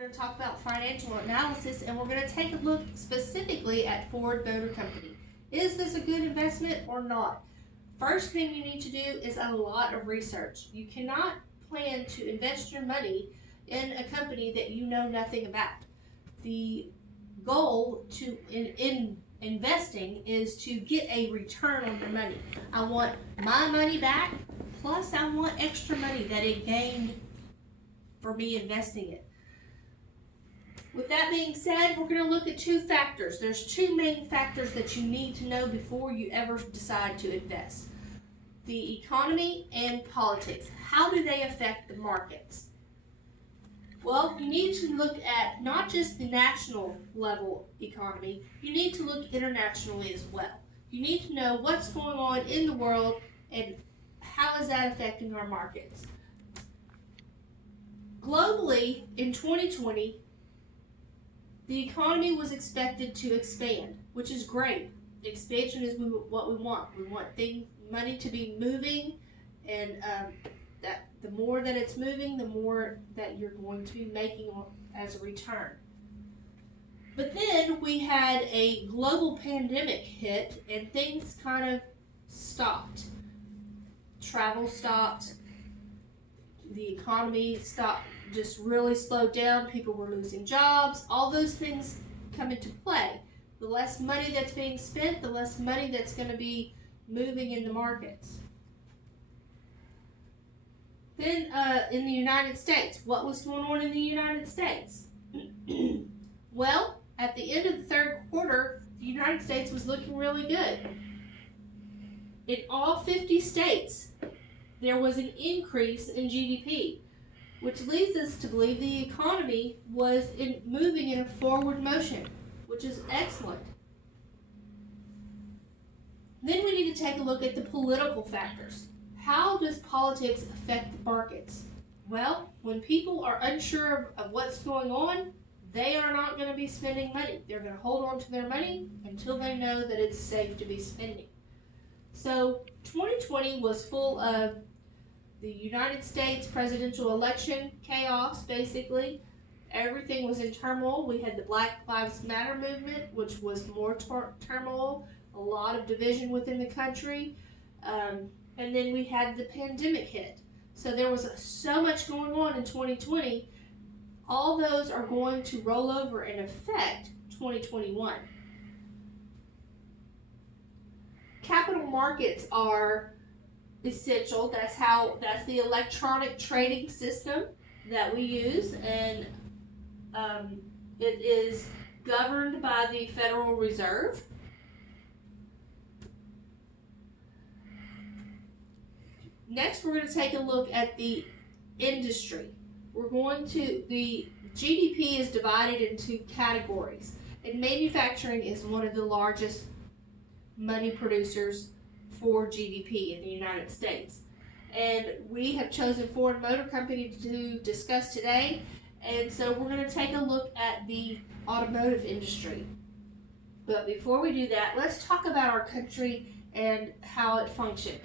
going to talk about financial analysis, and we're going to take a look specifically at Ford Motor Company. Is this a good investment or not? First thing you need to do is a lot of research. You cannot plan to invest your money in a company that you know nothing about. The goal in investing is to get a return on your money. I want my money back, plus I want extra money that it gained for me investing it. With that being said, we're going to look at two factors. There's two main factors that you need to know before you ever decide to invest. The economy and politics. How do they affect the markets? Well, you need to look at not just the national level economy, you need to look internationally as well. You need to know what's going on in the world and how is that affecting our markets. Globally, in 2020, the economy was expected to expand, which is great. Expansion is what we want. We want money to be moving, and that the more that it's moving, the more that you're going to be making as a return. But then we had a global pandemic hit, and things kind of stopped. Travel stopped. The economy stopped, just really slowed down. People were losing jobs. All those things come into play. The less money that's being spent, the less money that's going to be moving in the markets. Then in the United States, what was going on in the United States? Well, at the end of the third quarter, the United States was looking really good. In all 50 states, there was an increase in GDP, which leads us to believe the economy was moving in a forward motion, which is excellent. Then we need to take a look at the political factors. How does politics affect the markets? Well, when people are unsure of what's going on, they are not going to be spending money. They're going to hold on to their money until they know that it's safe to be spending. So 2020 was full of the United States presidential election chaos, basically. Everything was in turmoil. We had the Black Lives Matter movement, which was more turmoil, a lot of division within the country. And then we had the pandemic hit. So there was so much going on in 2020. All those are going to roll over and affect 2021. Capital markets are essential. That's the electronic trading system that we use, and it is governed by the Federal Reserve. Next, we're going to take a look at the industry. The GDP is divided into categories, and manufacturing is one of the largest money producers for GDP in the United States. And we have chosen Ford Motor Company to discuss today, and so we're going to take a look at the automotive industry. But before we do that, let's talk about our country and how it functions.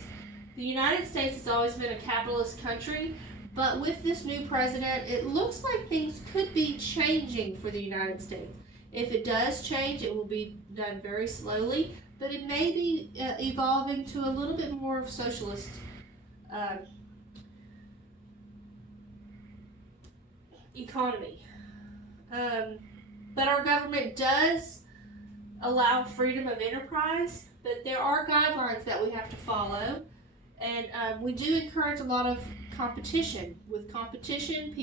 The United States has always been a capitalist country, but with this new president, it looks like things could be changing for the United States. If it does change, it will be done very slowly, but it may be evolving to a little bit more of socialist economy. But our government does allow freedom of enterprise, but there are guidelines that we have to follow. And we do encourage a lot of competition. With competition,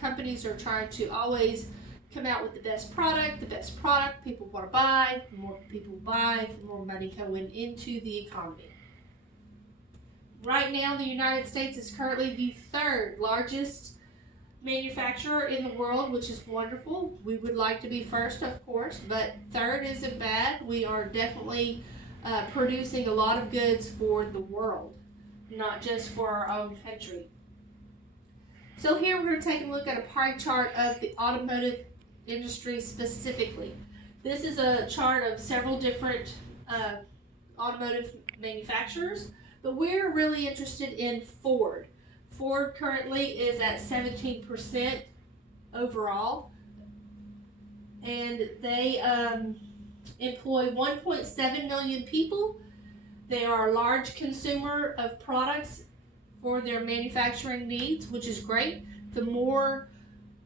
companies are trying to always come out with the best product people want to buy. The more people buy, the more money going into the economy. Right now, the United States is currently the third largest manufacturer in the world, which is wonderful. We would like to be first, of course, but third isn't bad. We are definitely producing a lot of goods for the world, not just for our own country. So here we're going to take a look at a pie chart of the automotive industry specifically. This is a chart of several different automotive manufacturers, but we're really interested in Ford. Ford currently is at 17% overall, and they employ 1.7 million people. They are a large consumer of products for their manufacturing needs, which is great. The more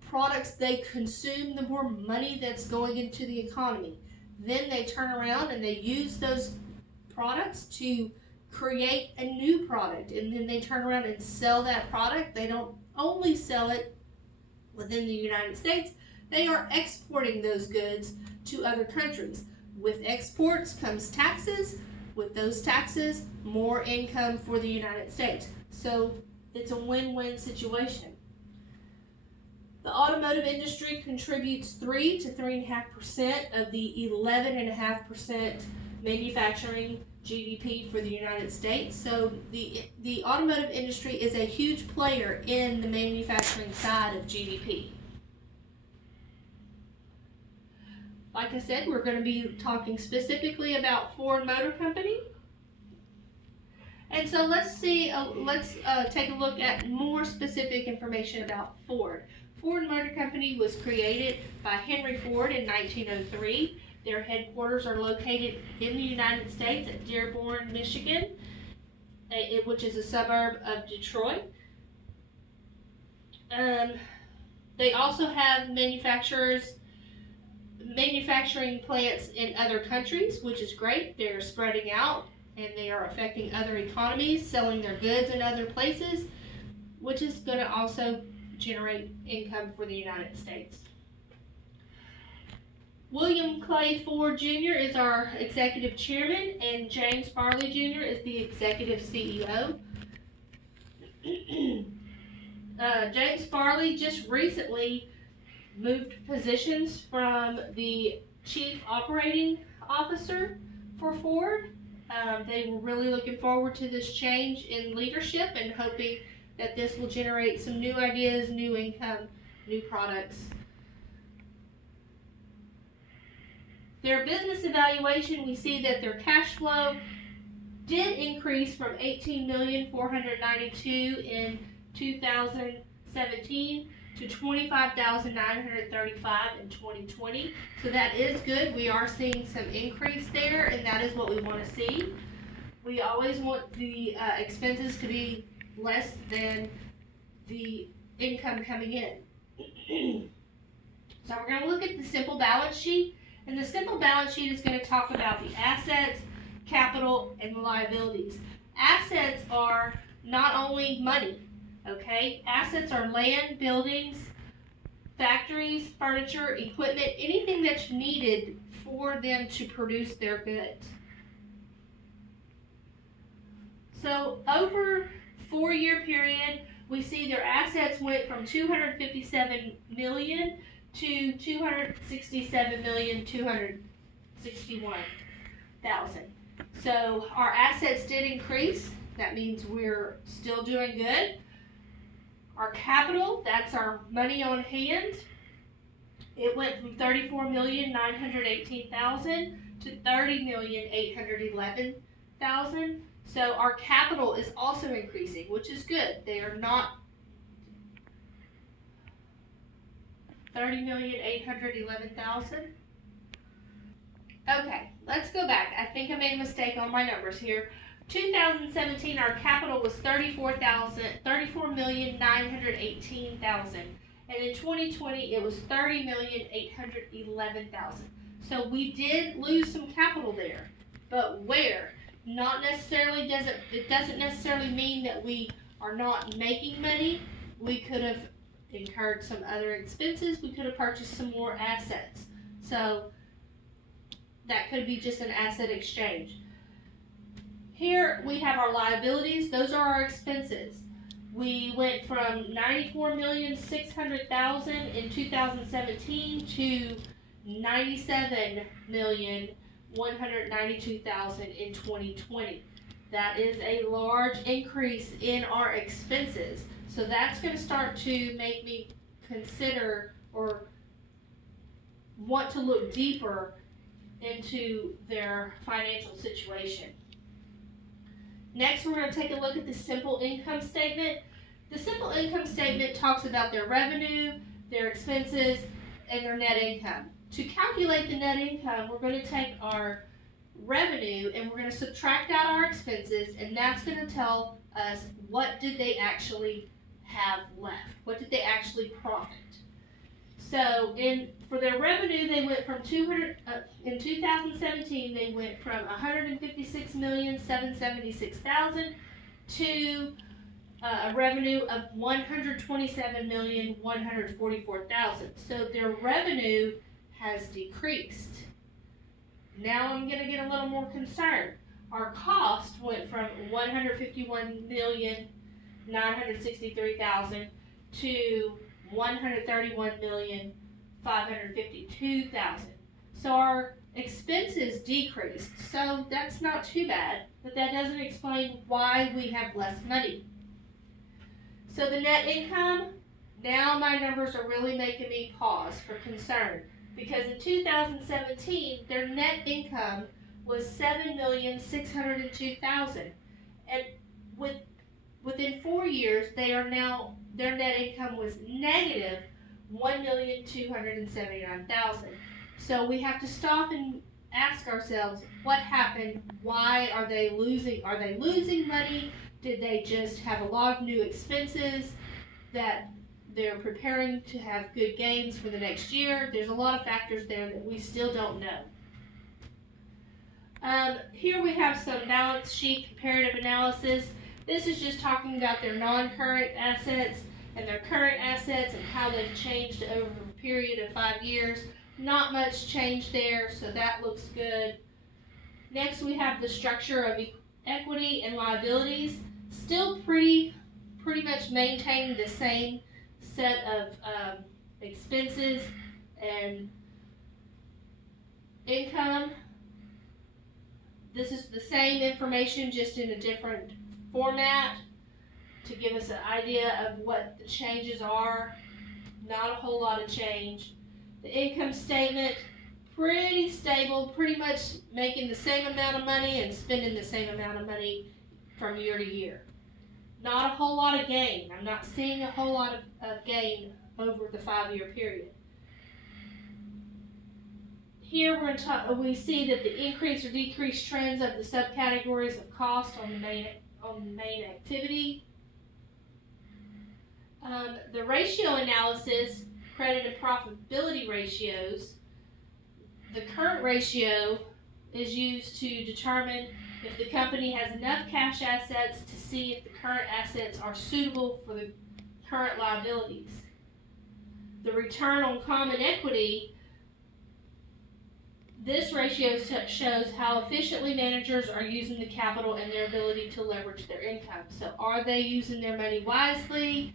products they consume, the more money that's going into the economy. Then they turn around and they use those products to create a new product, and then they turn around and sell that product. They don't only sell it within the United States, they are exporting those goods to other countries. With exports comes taxes. With those taxes, more income for the United States. So it's a win-win situation. The automotive industry contributes 3 to 3.5% of the 11.5% manufacturing GDP for the United States. So the automotive industry is a huge player in the manufacturing side of GDP. Like I said, we're going to be talking specifically about Ford Motor Company. And so let's take a look at more specific information about Ford. Ford Motor Company was created by Henry Ford in 1903. Their headquarters are located in the United States at Dearborn, Michigan, which is a suburb of Detroit. They also have manufacturing plants in other countries, which is great. They're spreading out and they are affecting other economies, selling their goods in other places, which is going to also generate income for the United States. William Clay Ford Jr. is our executive chairman, and James Farley Jr. is the executive CEO. James Farley just recently moved positions from the chief operating officer for Ford. They were really looking forward to this change in leadership and hoping that this will generate some new ideas, new income, new products. Their business evaluation, we see that their cash flow did increase from $18,492,000 in 2017 to $25,935 in 2020. So that is good. We are seeing some increase there, and that is what we want to see. We always want the expenses to be less than the income coming in. So we're going to look at the simple balance sheet. And the simple balance sheet is going to talk about the assets, capital, and the liabilities. Assets are not only money, okay? Assets are land, buildings, factories, furniture, equipment, anything that's needed for them to produce their goods. So over 4-year period, we see their assets went from $257 million to $267,261,000. So our assets did increase. That means we're still doing good. Our capital, that's our money on hand, it went from $34,918,000 to $30,811,000. So our capital is also increasing, which is good. They are not $30,811,000. Okay, let's go back. I think I made a mistake on my numbers here. 2017, our capital was $34,918,000, and in 2020 it was $30,811,000. So we did lose some capital there, but where? Not necessarily it doesn't necessarily mean that we are not making money. We could have incurred some other expenses. We could have purchased some more assets. So that could be just an asset exchange. Here we have our liabilities. Those are our expenses. We went from $94,600,000 in 2017 to $97,192,000 in 2020. That is a large increase in our expenses. So that's going to start to make me consider or want to look deeper into their financial situation. Next, we're going to take a look at the simple income statement. The simple income statement talks about their revenue, their expenses, and their net income. To calculate the net income, we're going to take our revenue and we're going to subtract out our expenses, and that's going to tell us what did they actually have left, what did they actually profit. So for their revenue, they went from in 2017 they went from 156,776,000 to a revenue of 127,144,000. So their revenue has decreased. Now I'm going to get a little more concerned. Our cost went from 151,963,000 to 131,552,000. So our expenses decreased. So that's not too bad, but that doesn't explain why we have less money. So the net income, now my numbers are really making me pause for concern, because in 2017 their net income was $7,602,000, and within 4 years their net income was negative $1,279,000. So we have to stop and ask ourselves, what happened? Why are they losing? Are they losing money? Did they just have a lot of new expenses that they're preparing to have good gains for the next year? There's a lot of factors there that we still don't know. Here we have some balance sheet comparative analysis. This is just talking about their non-current assets and their current assets and how they've changed over a period of 5 years. Not much change there, so that looks good. Next we have the structure of equity and liabilities. Still pretty much maintaining the same set of expenses and income. This is the same information, just in a different format to give us an idea of what the changes are. Not a whole lot of change. The income statement, pretty stable, pretty much making the same amount of money and spending the same amount of money from year to year. Not a whole lot of gain. I'm not seeing a whole lot of gain over the 5-year period. Here we see that the increase or decrease trends of the subcategories of cost on the main activity. The ratio analysis, credit and profitability ratios. The current ratio is used to determine if the company has enough cash assets to see if the current assets are suitable for the current liabilities. The return on common equity, this ratio shows how efficiently managers are using the capital and their ability to leverage their income. So are they using their money wisely?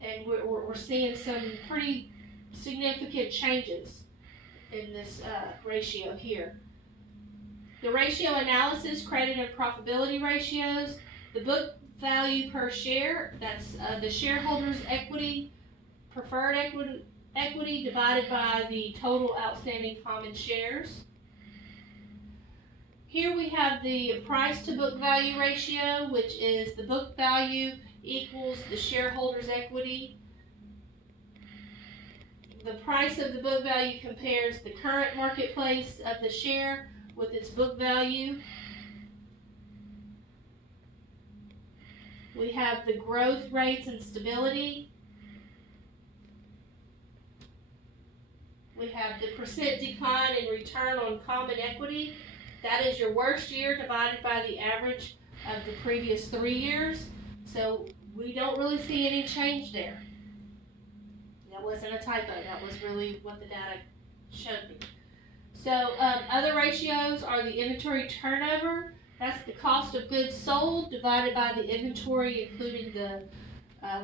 And we're seeing some pretty significant changes in this ratio here. The ratio analysis, credit and profitability ratios, the book value per share, that's the shareholders' equity, preferred equity divided by the total outstanding common shares. Here we have the price to book value ratio, which is the book value equals the shareholders' equity. The price of the book value compares the current marketplace of the share with its book value. We have the growth rates and stability. We have the percent decline in return on common equity. That is your worst year divided by the average of the previous 3 years. So we don't really see any change there. That wasn't a typo. That was really what the data showed me. So other ratios are the inventory turnover. That's the cost of goods sold divided by the inventory, including the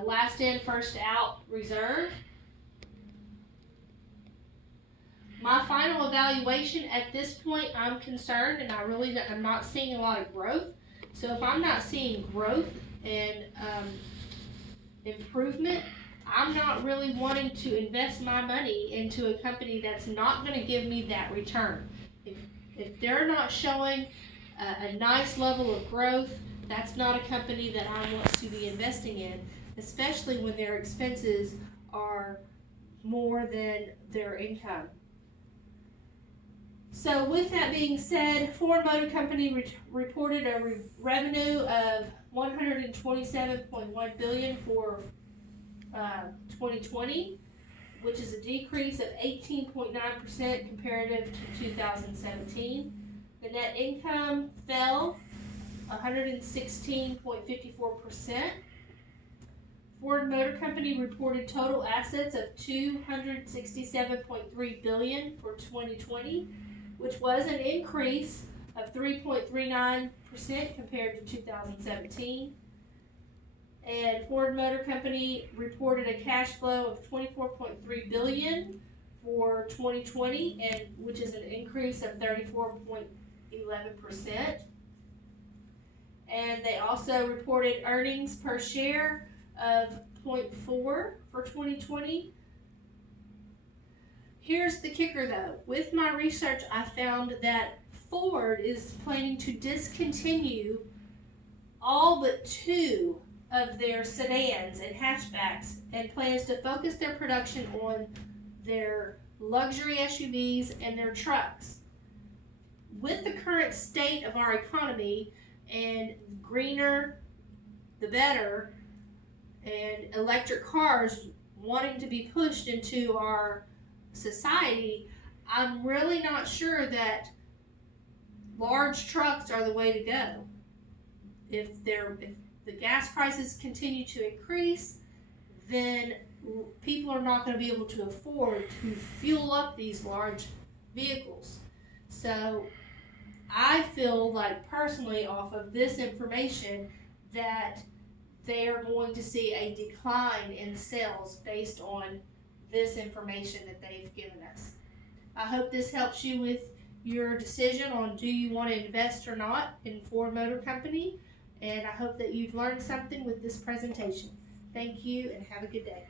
last in, first out reserve. My final evaluation at this point, I'm concerned, and I'm not seeing a lot of growth. So if I'm not seeing growth and improvement, I'm not really wanting to invest my money into a company that's not going to give me that return. If they're not showing a nice level of growth, that's not a company that I want to be investing in, especially when their expenses are more than their income. So with that being said, Ford Motor Company reported a revenue of $127.1 billion for 2020, which is a decrease of 18.9% comparative to 2017. The net income fell 116.54%. Ford Motor Company reported total assets of $267.3 billion for 2020, which was an increase of 3.39% compared to 2017. And Ford Motor Company reported a cash flow of $24.3 billion for 2020, and which is an increase of 34.11%. And they also reported earnings per share of 0.4 for 2020. Here's the kicker though. With my research, I found that Ford is planning to discontinue all but 2 of their sedans and hatchbacks and plans to focus their production on their luxury SUVs and their trucks. With the current state of our economy and greener the better, and electric cars wanting to be pushed into our society, I'm really not sure that large trucks are the way to go. If the gas prices continue to increase, then people are not going to be able to afford to fuel up these large vehicles. So I feel like personally, off of this information, that they are going to see a decline in sales based on this information that they've given us. I hope this helps you with your decision on do you want to invest or not in Ford Motor Company, and I hope that you've learned something with this presentation. Thank you and have a good day.